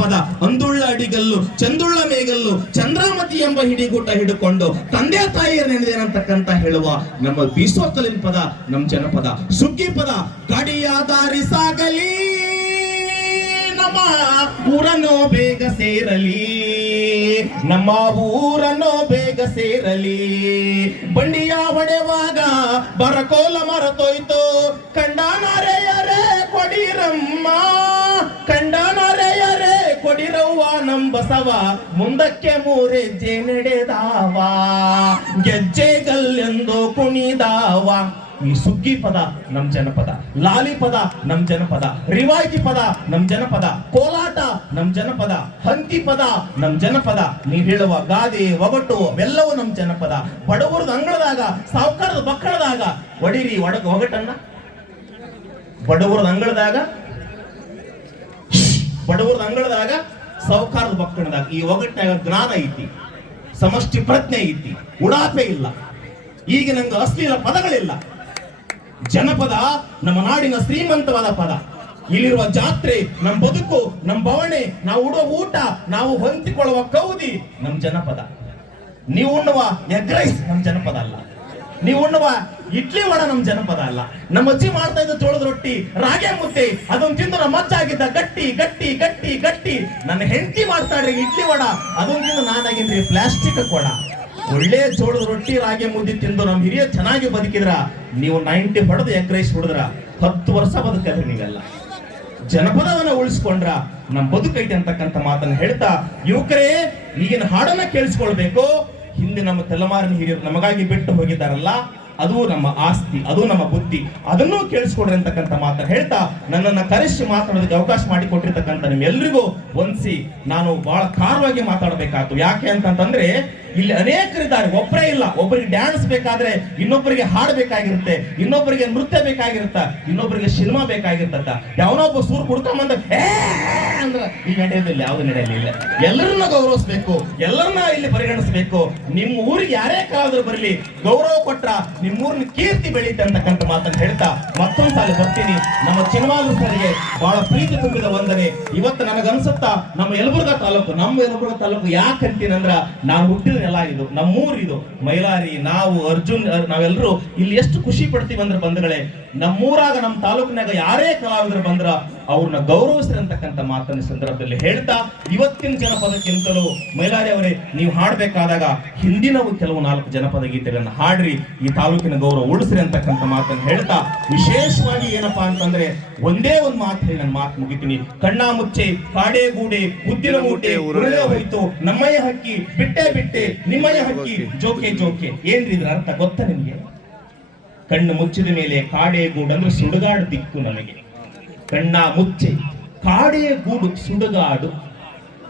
ಜನಪದ ಅಂದುಳ್ಳ ಅಡಿಗಲ್ಲು ಚಂದುಳ್ಳ ಮೇಗಲ್ಲು ಚಂದ್ರಾಮತಿ ಎಂಬ ಹಿಡಿಗೂಟ ಹಿಡ್ಕೊಂಡು ತಂದೆ ತಾಯಿಯ ನೆನೆದೇನಂತಕ್ಕಂತ ಹೇಳುವ ನಮ್ಮ ಬೀಸೋಕಲಿನ ಪದ ನಮ್ಮ ಜನಪದ. ಸುಗ್ಗಿ ಪದ ಗಾಡಿಯ ದಾರಿ ಸಾಗಲಿ, ನಮ್ಮ ಊರನ್ನು ಬೇಗ ಸೇರಲಿ, ನಮ್ಮ ಊರನ್ನು ಬೇಗ ಸೇರಲಿ. ಬಂಡಿಯ ಹೊಡೆವಾಗ ಬರಕೋಲ ಮರತೋಯ್ತು, ಕಂಡನರೆಯರೇ ಕೊಡಿರಮ್ಮ, ಕಂಡನರೆಯರೇ ಕೊಡಿರವ್ವ ನಂಬಸವ, ಮುಂದಕ್ಕೆ ಮೂರೆಜ್ಜೆ ನಡೆದಾವ, ಗೆಜ್ಜೆಗಲ್ಲೆಂದು ಕುಣಿದಾವ. ಈ ಸುಗ್ಗಿ ಪದ ನಮ್ ಜನಪದ, ಲಾಲಿ ಪದ ನಮ್ ಜನಪದ, ರಿವಾಯಿತಿ ಪದ ನಮ್ ಜನಪದ, ಕೋಲಾಟ ನಮ್ ಜನಪದ, ಹಂತಿ ಪದ ನಮ್ ಜನಪದ. ನೀವ್ ಹೇಳುವ ಗಾದೆ ಒಗಟು ಅವೆಲ್ಲವೂ ನಮ್ ಜನಪದ. ಬಡವರದ ಅಂಗಳದಾಗ ಸಾವುಕಾರದ ಬಕ್ಕಳದಾಗ ಒಡಿರಿ ಒಗಟನ್ನ, ಬಡವರದ ಅಂಗಳದಾಗ ಸಾವುಕಾರದ ಬಕ್ಕಳದಾಗ ಈ ಒಗಟ್ಟಾಗ ಜ್ಞಾನ ಐತಿ, ಸಮಷ್ಟಿ ಪ್ರಜ್ಞೆ ಐತಿ, ಉಡಾಪೆ ಇಲ್ಲ, ಈಗ ನಂಗೆ ಅಶ್ಲೀಲ ಪದಗಳಿಲ್ಲ. ಜನಪದ ನಮ್ಮ ನಾಡಿನ ಶ್ರೀಮಂತವಾದ ಪದ. ಇಲ್ಲಿರುವ ಜಾತ್ರೆ, ನಮ್ ಬದುಕು, ನಮ್ ಬವಣೆ, ನಾವು ಉಡುವ ಊಟ, ನಾವು ಹೊಂದಿಕೊಳ್ಳುವ ಕೌದಿ ನಮ್ ಜನಪದ. ನೀವು ಉಣ್ಣುವ ಎಗ್ ರೈಸ್ ನಮ್ ಜನಪದ ಅಲ್ಲ, ನೀವು ಉಣ್ಣುವ ಇಡ್ಲಿ ವಡ ನಮ್ ಜನಪದ ಅಲ್ಲ. ನಮ್ಮ ಅಜ್ಜಿ ಮಾಡ್ತಾ ಇದ್ದ ಜೋಳದ ರೊಟ್ಟಿ, ರಾಗಿ ಮುದ್ದೆ, ಅದನ್ನ ತಿಂದು ನಮ್ಮ ಅಜ್ಜ ಆಗಿದ್ದ ಗಟ್ಟಿ ಗಟ್ಟಿ ಗಟ್ಟಿ ಗಟ್ಟಿ. ನನ್ನ ಹೆಂಡತಿ ಮಾಡ್ತಾಡ್ರಿ ಇಡ್ಲಿ ವಡ, ಅದನ್ನ ತಿಂದು ನಾನಾಗಿನ್ರಿ ಪ್ಲಾಸ್ಟಿಕ್ ಕೊಡ. ಒಳ್ಳೆ ಜೋಳದ ರೊಟ್ಟಿ ರಾಗಿ ಮುದ್ದೆ ತಿಂದು ನಮ್ ಹಿರಿಯ ಚೆನ್ನಾಗಿ ಬದುಕಿದ್ರ, ನೀವು 90 ಹೊಡೆದು ಎಗ್ ರೈಸ್ ಹೊಡೆದ್ರ 10 ವರ್ಷ ಬದುಕಲ್ರಿ ನೀವೆಲ್ಲ. ಜನಪದವನ್ನ ಉಳಿಸ್ಕೊಂಡ್ರ ನಮ್ ಬದುಕೈತೆ ಅಂತಕ್ಕಂಥ ಮಾತನ್ನ ಹೇಳ್ತಾ, ಯುವಕರೇ ಈಗಿನ ಹಾಡನ್ನ ಕೇಳಿಸ್ಕೊಳ್ಬೇಕು. ಹಿಂದೆ ನಮ್ಮ ತಲೆಮಾರಿನ ಹಿರಿಯರು ನಮಗಾಗಿ ಬಿಟ್ಟು ಹೋಗಿದ್ದಾರಲ್ಲ, ಅದು ನಮ್ಮ ಆಸ್ತಿ, ಅದು ನಮ್ಮ ಬುದ್ಧಿ, ಅದನ್ನೂ ಕೇಳಿಸ್ಕೊಡ್ರಿ ಅಂತಕ್ಕಂಥ ಮಾತನ್ನ ಹೇಳ್ತಾ, ನನ್ನನ್ನ ಕರೆಸಿ ಮಾತಾಡೋದಕ್ಕೆ ಅವಕಾಶ ಮಾಡಿಕೊಟ್ಟಿರ್ತಕ್ಕಂಥ ನಿಮ್ಮೆಲ್ಲರಿಗೂ ವಂದಿಸಿ ನಾನು ಬಹಳ ಖಾರವಾಗಿ ಮಾತಾಡಬೇಕಾಯ್ತು. ಯಾಕೆ ಅಂತಂದ್ರೆ ಇಲ್ಲಿ ಅನೇಕರಿದ್ದಾರೆ, ಒಬ್ಬರೇ ಇಲ್ಲ. ಒಬ್ಬರಿಗೆ ಡ್ಯಾನ್ಸ್ ಬೇಕಾದ್ರೆ ಇನ್ನೊಬ್ಬರಿಗೆ ಹಾಡಬೇಕಾಗಿರುತ್ತೆ, ಇನ್ನೊಬ್ಬರಿಗೆ ನೃತ್ಯ ಬೇಕಾಗಿರುತ್ತ, ಇನ್ನೊಬ್ಬರಿಗೆ ಸಿನಿಮಾ ಬೇಕಾಗಿರ್ತದ. ಯಾವನೊಬ್ಬ ಸೂರ್ ಕುಡ್ಕೊಂಬಂದ ಅಂದ್ರ ಇಲ್ಲಿ ನಡೆಯೋದಿಲ್ಲ, ಯಾವ್ದು ನಡೆಯಲಿಲ್ಲ. ಎಲ್ಲರನ್ನ ಗೌರವಿಸ್ಬೇಕು, ಎಲ್ಲರನ್ನ ಇಲ್ಲಿ ಪರಿಗಣಿಸ್ಬೇಕು. ನಿಮ್ಮ ಊರಿಗೆ ಯಾರೇ ಕಾಲಾದ್ರೂ ಬರಲಿ, ಗೌರವ ಕೊಟ್ರ ನಿಮ್ಮೂರಿನ ಕೀರ್ತಿ ಬೆಳೀತೆ ಅಂತಕ್ಕಂಥ ಮಾತನ್ನು ಹೇಳ್ತಾ ಮತ್ತೊಂದು ಸಾಲ ಬರ್ತೀನಿ. ನಮ್ಮ ಚಿನ್ನವಾಲು ಸರಿಗೆ ಬಹಳ ಪ್ರೀತಿ ತುಂಬಿದ ವಂದನೆ. ಇವತ್ತು ನನಗನ್ಸುತ್ತಾ ನಮ್ಮ ಯಲಬುರ್ಗಾ ತಾಲೂಕು ಯಾಕೆ ಅಂತೀನಂದ್ರ, ನಾನು ಹುಟ್ಟಿದ ನೆಲ ಇದು, ನಮ್ಮೂರಿದು ಮೈಲಾರಿ. ನಾವು ಅರ್ಜುನ್ ನಾವೆಲ್ಲರೂ ಇಲ್ಲಿ ಎಷ್ಟು ಖುಷಿ ಪಡ್ತೀವಿ ಅಂದ್ರೆ ಬಂಧುಗಳೇ, ನಮ್ಮೂರಾಗ ನಮ್ಮ ತಾಲೂಕಿನಾಗ ಯಾರೇ ಕಲಾವಿದರು ಬಂದ್ರ ಅವ್ರನ್ನ ಗೌರವಿಸಿರಂತಕ್ಕಂಥ ಮಾತನ್ನ ಸಂದರ್ಭದಲ್ಲಿ ಹೇಳ್ತಾ, ಇವತ್ತಿನ ಜನಪದಕ್ಕಿಂತಲೂ ಮೈಲಾರಿ ಅವರೇ ನೀವು ಹಾಡ್ಬೇಕಾದಾಗ ಹಿಂದಿನವು ಕೆಲವು 4 ಜನಪದ ಗೀತೆಗಳನ್ನ ಹಾಡ್ರಿ, ಈ ತಾಲೂಕಿನ ಗೌರವ ಉಳಿಸ್ರಿ ಅಂತಕ್ಕಂಥ ಮಾತನ್ನು ಹೇಳ್ತಾ, ವಿಶೇಷವಾಗಿ ಏನಪ್ಪಾ ಅಂತಂದ್ರೆ ಒಂದೇ ಒಂದು ಮಾತು ಹೇಳಿ ನನ್ನ ಮಾತು ಮುಗಿತೀನಿ. ಕಣ್ಣಾ ಮುಚ್ಚೆ ಕಾಡೇ ಗೂಡೆ ಉದ್ದಿನ ಮೂಟೆ ಉರುಳೆ ಹೋಯ್ತು, ನಮ್ಮಯ್ಯ ಹಕ್ಕಿ ಬಿಟ್ಟೆ ಬಿಟ್ಟೆ ನಿಮ್ಮಯ್ಯ ಹಕ್ಕಿ ಜೋಕೆ ಜೋಕೆ. ಏನ್ರಿ ಇದ್ರ ಅರ್ಥ ಗೊತ್ತಾ ನಿಮ್ಗೆ? ಕಣ್ಣು ಮುಚ್ಚಿದ ಮೇಲೆ ಕಾಡೇ ಗೂಡು ಅಂದ್ರೆ ಸುಡುಗಾಡು ದಿಕ್ಕು. ನಮಗೆ ಕಣ್ಣ ಮುಚ್ಚೆ ಕಾಡೇ ಗೂಡು ಸುಡುಗಾಡು,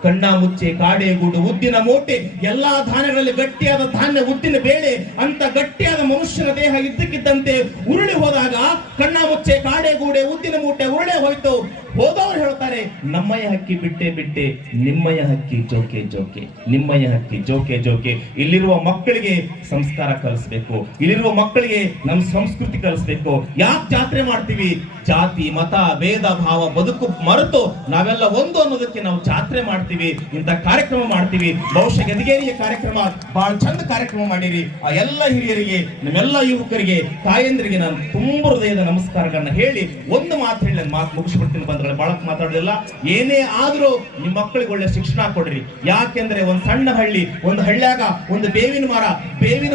ಕಣ್ಣ ಮುಚ್ಚೆ ಕಾಡೇ ಗೂಡು ಉದ್ದಿನ ಮೂಟೆ. ಎಲ್ಲಾ ಧಾನ್ಯಗಳಲ್ಲಿ ಗಟ್ಟಿಯಾದ ಧಾನ್ಯ ಉದ್ದಿನ ಬೇಳೆ ಅಂತ ಗಟ್ಟಿಯಾದ ಮನುಷ್ಯನ ದೇಹ ಇದ್ದಕ್ಕಿದ್ದಂತೆ ಉರುಳಿ ಹೋದಾಗ ಕಣ್ಣ ಮುಚ್ಚೆ ಕಾಡೇ ಗೂಡೆ ಉದ್ದಿನ ಮೂಟೆ ಉರುಳೆ ಹೋಯ್ತು. ಹೋದವ್ರು ಹೇಳ್ತಾರೆ ನಮ್ಮಯ್ಯ ಹಕ್ಕಿ ಬಿಟ್ಟೆ ಬಿಟ್ಟೆ ನಿಮ್ಮಯ್ಯ ಹಕ್ಕಿ ಜೋಕೆ ಜೋಕೆ, ನಿಮ್ಮಯ್ಯ ಹಕ್ಕಿ ಜೋಕೆ ಜೋಕೆ. ಇಲ್ಲಿರುವ ಮಕ್ಕಳಿಗೆ ಸಂಸ್ಕಾರ ಕಲಿಸ್ಬೇಕು, ಇಲ್ಲಿರುವ ಮಕ್ಕಳಿಗೆ ನಮ್ಮ ಸಂಸ್ಕೃತಿ ಕಲಿಸ್ಬೇಕು. ಯಾಕೆ ಜಾತ್ರೆ ಮಾಡ್ತೀವಿ? ಜಾತಿ ಮತ ಭೇದ ಭಾವ ಬದುಕು ಮರೆತು ನಾವೆಲ್ಲ ಒಂದು ಅನ್ನೋದಕ್ಕೆ ನಾವು ಜಾತ್ರೆ ಮಾಡ್ತೀವಿ, ಇಂಥ ಕಾರ್ಯಕ್ರಮ ಮಾಡ್ತೀವಿ. ಬಹುಶಃ ಗದಗೇರಿಯ ಕಾರ್ಯಕ್ರಮ ಬಹಳ ಚಂದ ಕಾರ್ಯಕ್ರಮ ಮಾಡಿರಿ. ಆ ಎಲ್ಲ ಹಿರಿಯರಿಗೆ, ನಮ್ಮೆಲ್ಲ ಯುವಕರಿಗೆ, ತಾಯಂದ್ರಿಗೆ ನಾನು ತುಂಬ ಹೃದಯದ ನಮಸ್ಕಾರಗಳನ್ನ ಹೇಳಿ ಒಂದು ಮಾತು ಹೇಳಿ ನನ್ನ ಮಾತು ಮುಗಿಸ್ಬಿಡ್ತೀನಿ. ಬಂದ್ರೆ ಬಹಳ ಮಾತಾಡೋದಿಲ್ಲ. ಏನೇ ಆದ್ರೂ ನಿಮ್ಮ ಮಕ್ಕಳಿಗೆ ಒಳ್ಳೆ ಶಿಕ್ಷಣ ಕೊಡ್ರಿ. ಯಾಕೆಂದ್ರೆ ಒಂದ್ ಸಣ್ಣ ಹಳ್ಳಿ, ಒಂದು ಹಳ್ಳಿಯಾಗ ಒಂದು ಬೇವಿನ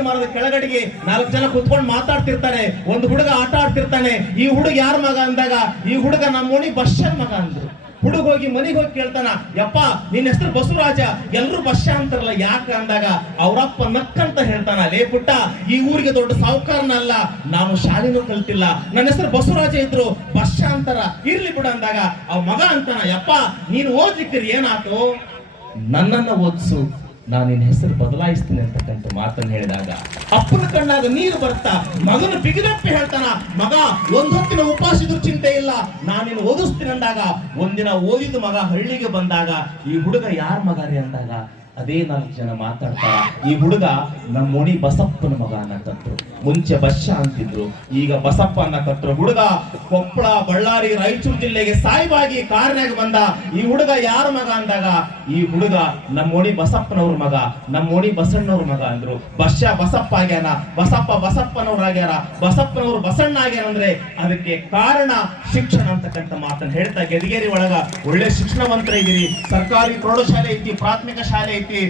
ಮರದ ಕೆಳಗಡೆಗೆ 4 ಜನ ಕುತ್ಕೊಂಡು ಮಾತಾಡ್ತಿರ್ತಾರೆ. ಒಂದು ಹುಡುಗ ಆಟ ಆಡ್ತಿರ್ತಾನೆ. ಈ ಹುಡುಗ ಯಾರ ಮಗ ಅಂದಾಗ ಈ ಹುಡುಗ ನಮ್ಮ ಓಣಿ ಬಸ್ಸನ್ ಮಗ ಅಂದ್ರು. ಹುಡುಗ ಹೋಗಿ ಮನೆಗೆ ಹೋಗಿ ಕೇಳ್ತಾನ, ಯಪ್ಪ ನಿನ್ನ ಹೆಸರು ಬಸವರಾಜ, ಎಲ್ರು ಬಸ್ಸ ಅಂತಾರಲ್ಲ ಯಾಕ ಅಂದಾಗ ಅವ್ರಪ್ಪ ನಕ್ಕಂತ ಹೇಳ್ತಾನ, ಲೇ ಪುಟ್ಟ ಈ ಊರಿಗೆ ದೊಡ್ಡ ಸಾವುಕಾರನಲ್ಲ, ನಾನು ಶಾಲೆನೂ ಕಲ್ತಿಲ್ಲ, ನನ್ನ ಹೆಸರು ಬಸವರಾಜ ಇದ್ರು ಬಸ್ಸ ಅಂತಾರ, ಇರ್ಲಿ ಬಿಡ ಅಂದಾಗ ಅವ್ ಮಗ ಅಂತಾನ, ಯಪ್ಪ ನೀನು ಓದ್ಲಿಕ್ಕರಿ ಏನಾತು, ನನ್ನನ್ನ ಓದಿಸು, ನಾನು ನಿನ್ನ ಹೆಸರು ಬದಲಾಯಿಸ್ತೀನಿ ಅಂತಕ್ಕಂಥ ಮಾತನ್ನು ಹೇಳಿದಾಗ ಅಪ್ಪನ ಕಣ್ಣಾಗ ನೀರು ಬರ್ತಾ ಮಗನ ಬಿಗಿದಪ್ಪಿ ಹೇಳ್ತಾನ, ಮಗ ಒಂದೊತ್ತಿನ ಉಪವಾಸಿದ್ರು ಚಿಂತೆ ಇಲ್ಲ, ನಾನಿನ್ನು ಓದಿಸ್ತೀನಿ ಅಂದಾಗ ಒಂದಿನ ಓದಿದ ಮಗ ಹಳ್ಳಿಗೆ ಬಂದಾಗ ಈ ಹುಡುಗ ಯಾರ ಮಗ ರೀ ಅಂದಾಗ ಅದೇ 4 ಜನ ಮಾತಾಡ್ತಾರ, ಈ ಹುಡುಗ ನಮ್ಮ ಓಣಿ ಬಸಪ್ಪನ ಮಗ ಅನ್ನಕತ್ರು. ಮುಂಚೆ ಬಸ್ಸ ಅಂತಿದ್ರು, ಈಗ ಬಸಪ್ಪ ಅನ್ನಕತ್ರು. ಹುಡುಗ ಕೊಪ್ಪಳ, ಬಳ್ಳಾರಿ, ರಾಯಚೂರು ಜಿಲ್ಲೆಗೆ ಸಾಯಿಬಾಗಿ ಕಾರ್ನಾಗ ಬಂದ. ಈ ಹುಡುಗ ಯಾರ ಮಗ ಅಂದಾಗ, ಈ ಹುಡುಗ ನಮ್ಮ ಓಣಿ ಬಸಪ್ಪನವ್ರ ಮಗ, ನಮ್ಮ ಓಣಿ ಬಸಣ್ಣವ್ರ ಮಗ ಅಂದ್ರು. ಬಸಪ್ಪ ಆಗ್ಯಾನ, ಬಸಪ್ಪನವ್ರು ಆಗ್ಯಾರ, ಬಸಪ್ಪನವ್ರು ಬಸಣ್ಣ ಆಗ್ಯಾರ. ಅಂದ್ರೆ ಅದಕ್ಕೆ ಕಾರಣ ಶಿಕ್ಷಣ ಅಂತಕ್ಕಂಥ ಮಾತನ್ನು ಹೇಳ್ತಾ, ಗೆದಿಗೇರಿ ಒಳಗ ಒಳ್ಳೆ ಶಿಕ್ಷಣವಂತರ ಇದೀರಿ. ಸರ್ಕಾರಿ ಪ್ರೌಢಶಾಲೆ ಐತಿ, ಪ್ರಾಥಮಿಕ ಶಾಲೆ ಐತಿ.